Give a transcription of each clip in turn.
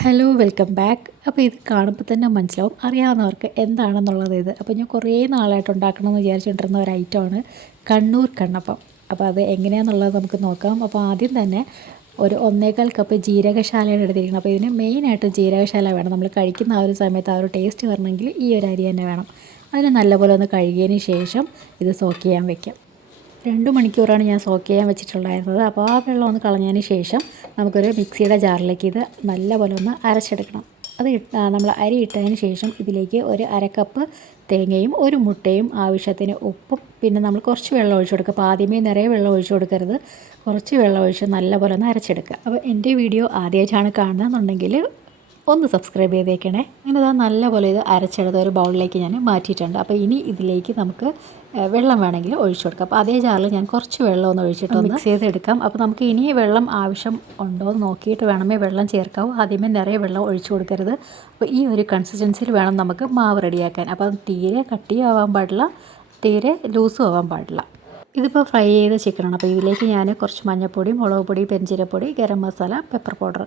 Hello welcome back. അപ്പോൾ ഇത് കാണുമ്പോൾ തന്നെ മനസ്സിലാവും അറിയാവുന്നവർക്ക് എന്താണെന്നുള്ളത് ഇത്. അപ്പോൾ ഞാൻ കുറേ നാളായിട്ട് ഉണ്ടാക്കണമെന്ന് വിചാരിച്ചുകൊണ്ടിരുന്ന ഒരു ഐറ്റമാണ് കണ്ണൂർ കണ്ണപ്പം. അപ്പോൾ അത് എങ്ങനെയാണെന്നുള്ളത് നമുക്ക് നോക്കാം. അപ്പോൾ ആദ്യം തന്നെ ഒരു ഒന്നേകാൽ കപ്പ് ജീരകശാലയാണ് എടുത്തിരിക്കുന്നത്. അപ്പോൾ ഇതിന് മെയിനായിട്ട് ജീരകശാല വേണം. നമ്മൾ കഴിക്കുന്ന ആ ഒരു സമയത്ത് ആ ഒരു ടേസ്റ്റ് വരണമെങ്കിൽ ഈ ഒരു അരി തന്നെ വേണം. അതിനെ നല്ലപോലെ ഒന്ന് കഴുകിയതിന് ശേഷം ഇത് സോക്ക് ചെയ്യാൻ വെക്കാം. രണ്ട് മണിക്കൂറാണ് ഞാൻ സോക്ക് ചെയ്യാൻ വെച്ചിട്ടുണ്ടായിരുന്നത്. അപ്പോൾ ആ വെള്ളം ഒന്ന് കളഞ്ഞതിന് ശേഷം നമുക്കൊരു മിക്സിയുടെ ജാറിലേക്ക് ഇത് നല്ലപോലെ ഒന്ന് അരച്ചെടുക്കണം. അത് നമ്മൾ അരി ഇട്ടതിന് ശേഷം ഇതിലേക്ക് ഒരു അരക്കപ്പ് തേങ്ങയും ഒരു മുട്ടയും ആവശ്യത്തിന് ഉപ്പും പിന്നെ നമ്മൾ കുറച്ച് വെള്ളം ഒഴിച്ചു കൊടുക്കുക. അപ്പോൾ ആദ്യമേ നിറയെ വെള്ളം ഒഴിച്ചു കൊടുക്കരുത്. കുറച്ച് വെള്ളം ഒഴിച്ച് നല്ലപോലെ ഒന്ന് അരച്ചെടുക്കുക. അപ്പോൾ എന്റെ വീഡിയോ ആദ്യമായിട്ടാണ് കാണുന്നതെന്നുണ്ടെങ്കിൽ ഒന്ന് സബ്സ്ക്രൈബ് ചെയ്തേക്കണേ. അങ്ങനെ ഇതാ നല്ലപോലെ ഇത് അരച്ചെടുത്ത ഒരു ബൗളിലേക്ക് ഞാൻ മാറ്റിയിട്ടുണ്ട്. അപ്പോൾ ഇനി ഇതിലേക്ക് നമുക്ക് വെള്ളം വേണമെങ്കിൽ ഒഴിച്ചു കൊടുക്കാം. അപ്പോൾ അതേ ജാറിൽ ഞാൻ കുറച്ച് വെള്ളം ഒന്ന് ഒഴിച്ചിട്ട് മിക്സ് ചെയ്തെടുക്കാം. അപ്പോൾ നമുക്ക് ഇനി വെള്ളം ആവശ്യം ഉണ്ടോ എന്ന് നോക്കിയിട്ട് വേണമേ വെള്ളം ചേർക്കാവൂ. ആദ്യമേ നിറയെ വെള്ളം ഒഴിച്ചു കൊടുക്കരുത്. അപ്പോൾ ഈ ഒരു കൺസിസ്റ്റൻസിയിൽ വേണം നമുക്ക് മാവ് റെഡിയാക്കാൻ അപ്പോൾ അത് തീരെ കട്ടിയാവാൻ പാടില്ല തീരെ ലൂസും ആവാൻ പാടില്ല. ഇതിപ്പോൾ ഫ്രൈ ചെയ്ത ചിക്കനാണ്. അപ്പോൾ ഇതിലേക്ക് ഞാൻ കുറച്ച് മഞ്ഞൾപ്പൊടി മുളക് പൊടി പെരിഞ്ചീരപ്പൊടി ഗരം മസാല പെപ്പർ പൗഡർ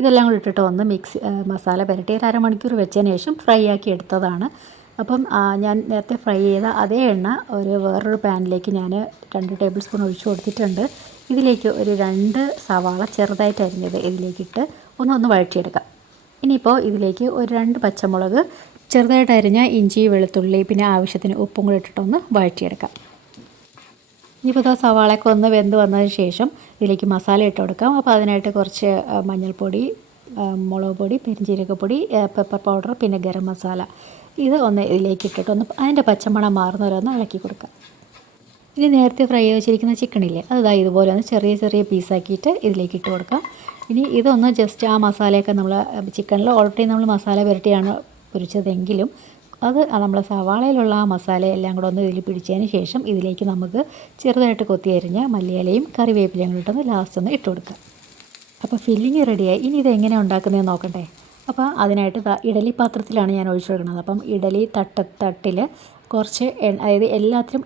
ഇതെല്ലാം കൂടി ഇട്ടിട്ട് ഒന്ന് മിക്സ് മസാല പുരട്ടി ഒരു അരമണിക്കൂർ വെച്ചതിന് ശേഷം ഫ്രൈ ആക്കി എടുത്തതാണ്. അപ്പം ഞാൻ നേരത്തെ ഫ്രൈ ചെയ്ത അതേ എണ്ണ ഒരു വേറൊരു പാനിലേക്ക് ഞാൻ രണ്ട് ടേബിൾ സ്പൂൺ ഒഴിച്ചു കൊടുത്തിട്ടുണ്ട്. ഇതിലേക്ക് ഒരു രണ്ട് സവാള ചെറുതായിട്ട് അരിഞ്ഞത് ഇതിലേക്കിട്ട് ഒന്നൊന്ന് ഒന്ന് വഴറ്റിയെടുക്കാം. ഇനിയിപ്പോൾ ഇതിലേക്ക് ഒരു രണ്ട് പച്ചമുളക് ചെറുതായിട്ട് അരിഞ്ഞ ഇഞ്ചി വെളുത്തുള്ളി പിന്നെ ആവശ്യത്തിന് ഉപ്പും കൂടി ഇട്ടിട്ടൊന്ന് വഴറ്റിയെടുക്കാം. ഇനിയിപ്പോൾ ഇതാ സവാളയൊക്കെ ഒന്ന് വെന്ത് വന്നതിന് ശേഷം ഇതിലേക്ക് മസാല ഇട്ട് കൊടുക്കാം. അപ്പോൾ അതിനായിട്ട് കുറച്ച് മഞ്ഞൾപ്പൊടി മുളക് പൊടി പെരിഞ്ചീരകപ്പൊടി പെപ്പർ പൗഡർ പിന്നെ ഗരം മസാല. ഇത് ഒന്ന് ഇതിലേക്ക് ഇട്ടിട്ട് ഒന്ന് അതിന്റെ പച്ചമണം മാറുന്ന ഒന്ന് ഇളക്കി കൊടുക്കാം. ഇനി നേരത്തെ ഫ്രൈ വെച്ചിരിക്കുന്ന ചിക്കനില്ലേ അത് ഇതാ ഇതുപോലെ ഒന്ന് ചെറിയ ചെറിയ പീസാക്കിയിട്ട് ഇതിലേക്ക് ഇട്ട് കൊടുക്കാം. ഇനി ഇതൊന്ന് ജസ്റ്റ് ആ മസാലയൊക്കെ നമ്മൾ ചിക്കനിൽ ഓൾറെഡി നമ്മൾ മസാല പുരട്ടിയാണ് പൊരിച്ചതെങ്കിലും അത് നമ്മൾ സവാളയിലുള്ള ആ മസാല എല്ലാം കൂടെ ഒന്ന് ഇതിൽ പിടിച്ചതിന് ശേഷം ഇതിലേക്ക് നമുക്ക് ചെറുതായിട്ട് കൊത്തി അരിഞ്ഞ മല്ലിയിലയും കറിവേപ്പിലയും കൂടെ ഇട്ടൊന്ന് ലാസ്റ്റ് ഒന്ന് ഇട്ട് കൊടുക്കുക അപ്പോൾ ഫില്ലിങ് റെഡിയായി ഇനി ഇത് എങ്ങനെയാണ് ഉണ്ടാക്കുന്നതെന്ന് നോക്കണ്ടേ? അപ്പോൾ അതിനായിട്ട് ഇഡലി പാത്രത്തിലാണ് ഞാൻ ഒഴിച്ചു കൊടുക്കുന്നത്. അപ്പം ഇഡലി തട്ട തട്ടിൽ കുറച്ച് എണ്ണ അതായത് എല്ലാത്തിലും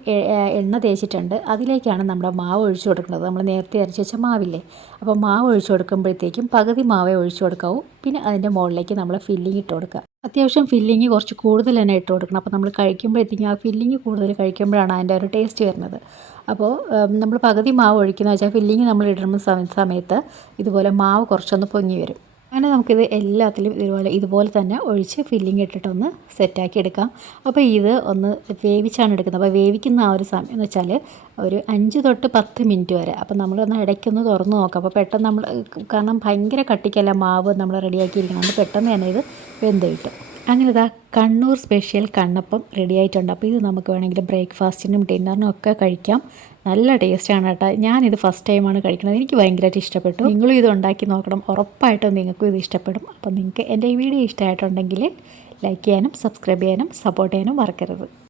എണ്ണ തേച്ചിട്ടുണ്ട്. അതിലേക്കാണ് നമ്മുടെ മാവ് ഒഴിച്ചു കൊടുക്കുന്നത്. നമ്മൾ നേരത്തെ അരച്ച് വെച്ച മാവില്ലേ? അപ്പോൾ മാവ് ഒഴിച്ചു കൊടുക്കുമ്പോഴത്തേക്കും പകുതി മാവേ ഒഴിച്ചു കൊടുക്കാവൂ. പിന്നെ അതിന്റെ മുകളിലേക്ക് നമ്മൾ ഫില്ലിങ് ഇട്ട് കൊടുക്കുക. അത്യാവശ്യം ഫില്ലിങ് കുറച്ച് കൂടുതൽ തന്നെ ഇട്ട് കൊടുക്കണം. അപ്പോൾ നമ്മൾ കഴിക്കുമ്പോഴത്തേക്കും ആ ഫില്ലിങ് കൂടുതൽ കഴിക്കുമ്പോഴാണ് അതിന്റെ ഒരു ടേസ്റ്റ് വരുന്നത്. അപ്പോൾ നമ്മൾ പകുതി മാവ് ഒഴിക്കുന്ന വെച്ചാൽ ഫില്ലിങ് നമ്മൾ ഇടുന്ന സമയത്ത് ഇതുപോലെ മാവ് കുറച്ചൊന്ന് പൊങ്ങി വരും. അങ്ങനെ നമുക്കിത് എല്ലാത്തിലും ഇതുപോലെ ഇതുപോലെ തന്നെ ഒഴിച്ച് ഫില്ലിംഗ് ഇട്ടിട്ടൊന്ന് സെറ്റാക്കി എടുക്കാം. അപ്പോൾ ഇത് ഒന്ന് വേവിച്ചാണ് എടുക്കുന്നത്. അപ്പോൾ വേവിക്കുന്ന ആ ഒരു സമയം എന്ന് വെച്ചാൽ ഒരു അഞ്ച് തൊട്ട് പത്ത് മിനിറ്റ് വരെ. അപ്പോൾ നമ്മളൊന്ന് ഇടയ്ക്കൊന്ന് തുറന്ന് നോക്കാം. അപ്പോൾ പെട്ടെന്ന് നമ്മൾ കാരണം ഭയങ്കര കട്ടിക്കല്ല മാവ് നമ്മൾ റെഡിയാക്കിയിരിക്കണം പെട്ടെന്ന് തന്നെ ഇത് വെന്ത് കിട്ടും. അങ്ങനെ ഇതാ കണ്ണൂർ സ്പെഷ്യൽ കണ്ണപ്പം റെഡി ആയിട്ടുണ്ട്. അപ്പോൾ ഇത് നമുക്ക് വേണമെങ്കിൽ ബ്രേക്ക്ഫാസ്റ്റിനും ഡിന്നറിനും ഒക്കെ കഴിക്കാം. നല്ല ടേസ്റ്റാണ് കേട്ടോ. ഞാനിത് ഫസ്റ്റ് ടൈമാണ് കഴിക്കുന്നത്. എനിക്ക് ഭയങ്കരമായിട്ട് ഇഷ്ടപ്പെട്ടു. നിങ്ങളും ഇത് ഉണ്ടാക്കി നോക്കണം. ഉറപ്പായിട്ടും നിങ്ങൾക്കും ഇത് ഇഷ്ടപ്പെടും. അപ്പം നിങ്ങൾക്ക് എന്റെ ഈ വീഡിയോ ഇഷ്ടമായിട്ടുണ്ടെങ്കിൽ ലൈക്ക് ചെയ്യാനും സബ്സ്ക്രൈബ് ചെയ്യാനും സപ്പോർട്ട് ചെയ്യാനും മറക്കരുത്.